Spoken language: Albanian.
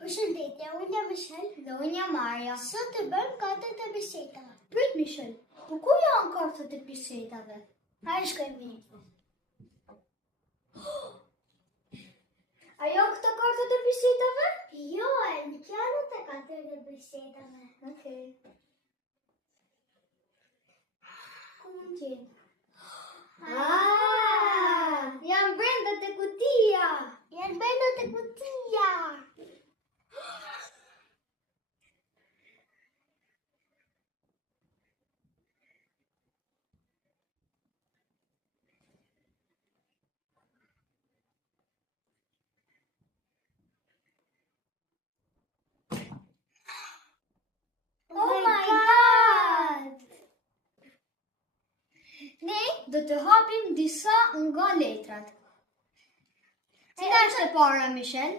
Përshëndetje, unë jam Michel. Dhe unë jam Marja. Sot të bëjmë kartët e bisetave. Pyet Michel, po ku janë kartët e bisetave? Hajde shkojmë një. A janë këto kartët e bisetave? Jo, nuk janë të kartët e bisetave. Okej. Ku mund të jenë? Janë brenda te kutia. Janë brenda te kutia. Oh my God! Ne do të hapim disa nga letrat. Cila është e para, Michel?